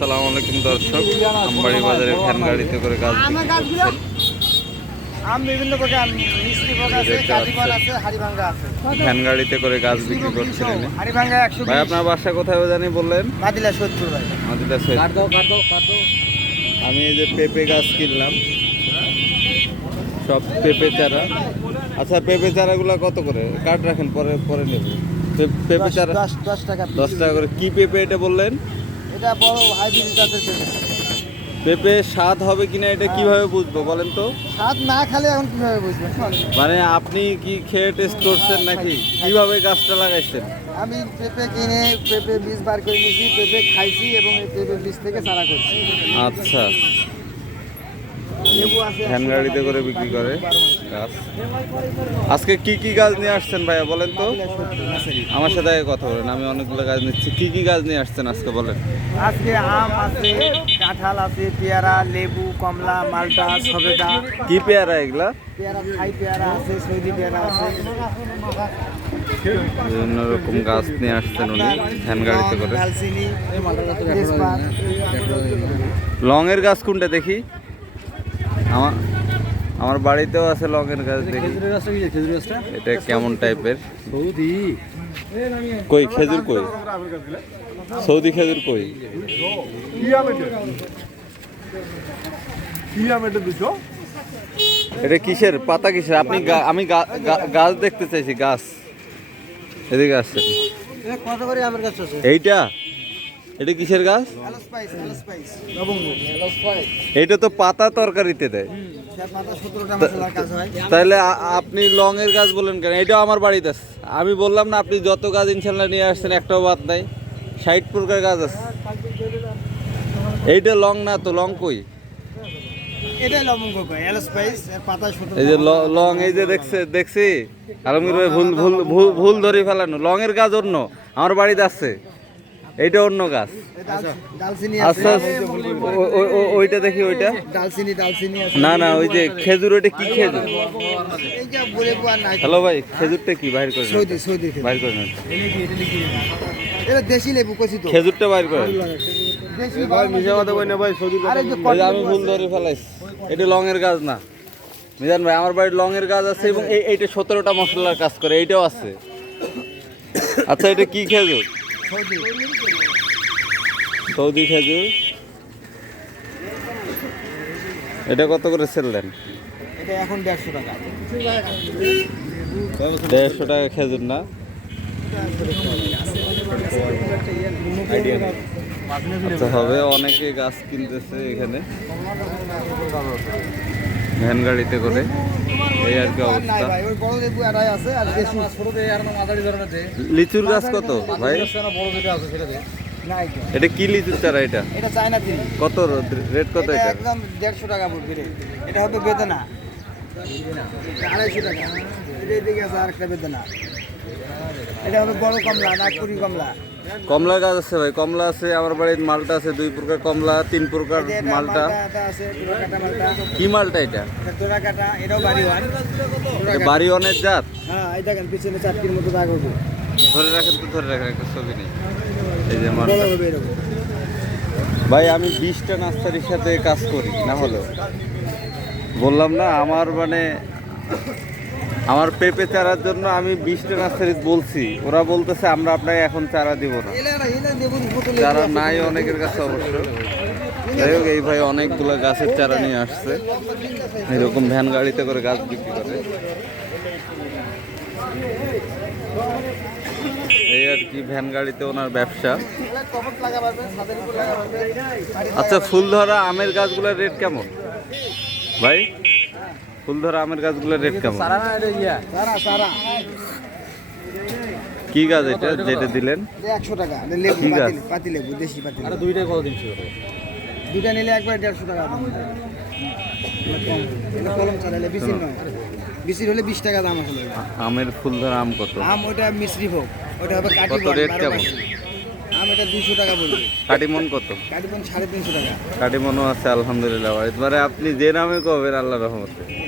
আসসালামু আলাইকুম দর্শক। আমবাড়ি বাজারে ভ্যান গাড়িতে করে আছে ভ্যান গাড়িতে করে গাছ বিক্রি একশো ভাই আপনার বাসা কোথায় জানি বললেন? বাদিলা সত্তর ভাই। আমাদের আমি এই যে পেঁপে গাছ কিনলাম। সব পেঁপে চারা। আচ্ছা পেঁপে চারাগুলো কত করে? কাট রাখেন পরে পরে নেব। পেঁপে চারা দশ টাকা। দশ টাকা করে। কি পেঁপে এটা বললেন? এটা বড় হাইব্রিড জাতের পেঁপে। পেঁপে স্বাদ হবে কিনা এটা কীভাবে বুঝব বলেন তো? স্বাদ না খেলে এখন কীভাবে বুঝবেন মানে আপনি কি খেয়ে টেস্ট করছেন নাকি? কীভাবে গাছটা লাগাইছেন? আমি পেঁপে কিনে পেঁপে বীজ বার করে নিয়েছি পেঁপে খাইছি এবং এই পেঁপে বীজ থেকে চারা করছি। আচ্ছা। ভ্যান গাড়িতে করে বিক্রি করে। গাছ আজকে কি কি গাছ নিয়ে আসছেন ভাইয়া বলেন তো? আমার সাথে আগে কথা বলেন আমি অনেকগুলো গাছ নিচ্ছি। কি কি গাছ নিয়ে আসছেন আজকে বলেন? আজকে আম আছে কাঁঠাল আছে পেয়ারা লেবু কমলা মালটা সবেদা। কি পেয়ারা এগুলা? পেয়ারা থাই পেয়ারা আছে সৌদি পেয়ারা আছে। বিভিন্ন রকম গাছ নিয়ে আসছেন উনি ভ্যান গাড়িতে করে লং এর গাছ কোনটা দেখি? আমার আমার বাড়িতেও আছে লং এর গাছ দেখি। এটা কেমন টাইপের? কই খেজুর কই? সৌদি খেজুর কই? এটা কিসের? পাতা কিসের? আপনি আমি গাছ দেখতে চাইছি গাছ। এদিকে আমার এইটা? এটা কিসের গাছ? এইটা তো পাতা তরকারিতে দেয়। তাহলে আপনি লং এর গাছ বলেন কেন? এটাও আমার বাড়িতে আছে। আমি বললাম না, আপনি যত গাছ ইনশাল্লাহ নিয়ে আসছেন, একটাও বাদ নাই। ষাট প্রকার গাছ আছে। এইটা লং না তো, লং কই? এই যে লং এই যে দেখছে, দেখছি? আলমগীর ভাই ভুল ভুল- ভুল ধরে ফেলানো। লং এর গাছ অন্য, আমার বাড়িতে আছে। এইটা অন্য গাছ। আচ্ছা আছে ও- ও- ও- ওইটা দেখি ওইটা। না না ওই যে খেজুর ওইটা কি খেজুর? হ্যালো ভাই খেজুরটা কি? বাইর করে সৌদি সৌদি খেজুর। বাইর করে এটা দেশি লেবু কষি তো খেজুরটা বাইর করে। ভাই মিশা কথা কই না ভাই সৌদি আরে যে এই যে আমি ভুল ধরে ফেলাইছি। এটা লং এর গাছ না। মিজান ভাই আমার বাড়ির লং এর গাছ আছে এবং এইটা সতেরোটা মশলার কাজ করে এইটাও আছে। আচ্ছা এটা কি খেজুর? সৌদি। খেজুর। এটা কত করে সেল দেন? এখন দেড়শো টাকা। দেড়শো টাকা খেজুর না? আচ্ছা হবে। অনেকে গাছ কিনতেছে এখানে। ভ্যান গাড়িতে করে। এই আর কি অবস্থা? ভাই ওই বড় লেবু এটাই আছে আর দেশি লিচুর গাছ কত ভাই? তো। এটা কি লিচুর চারা এটা? এটা চায়না কত রেট কত এটা একদম দেড়শো টাকা পড়বে রে। এটা হবে বেদনা। আড়াইশো টাকা। এদিকে আছে আরেকটা বেদনা। এটা হবে বড় কমলা নাগপুরি কমলা। কমলা গাছ আছে ভাই কমলা আছে আমার বাড়ির মালটা আছে দুই প্রকার কমলা তিন প্রকার মালটা। কি মালটা এটা? বাড়ি অনেক জাত? হ্যাঁ এই দেখেন পিছনে চারটির মতো দাগ হবে। ধরে রাখেন তো ধরে রাখেন একটা ছবি নেই। এই যে মালটা। ভাই আমি বিশটা নার্সারির সাথে কাজ করি না হলো বললাম না আমার মানে আমার পেঁপে চারার জন্য আমি বিশটা নার্সারি বলছি। ওরা বলতেছে আমরা আপনাকে এখন চারা দিব না। চারা নাই অনেকের কাছে অবশ্য। যাই হোক এই ভাই অনেকগুলো গাছের চারা নিয়ে আসছে। এরকম ভ্যান গাড়িতে করে গাছ বিক্রি করে। এই আর কি ভ্যান গাড়িতে ওনার ব্যবসা। আচ্ছা ফুল ধরা আমের গাছগুলোর রেট কেমন? ভাই? ফুল ধরা আমের গাছগুলোর রেট কেমন? সারা সারা কি গাছ এটা যেটা দিলেন? একশো টাকা। লেবু পাতি- পাতি লেবু দেশি পাতি লেবু। দুইটাই কত দিন ছিল? নিলে একবার দেড়শো টাকা দাম। এটা কম এটা কলম চালাইলে বিসির নয়। বিসির হলে বিশ টাকা দাম আসলে। আমের ফুল ধরা আম কত? আম ওটা মিশ্রি ভোগ। ওটা হবে কাটি কত বারো কেমন? আম এটা দুশো টাকা পড়বে কাটিমন কত? কাটি বন সাড়ে তিনশো টাকা। কাটিমনও আছে আলহামদুলিল্লাহ। এবারে আপনি যে নামে কবেন আল্লাহ রহমতে।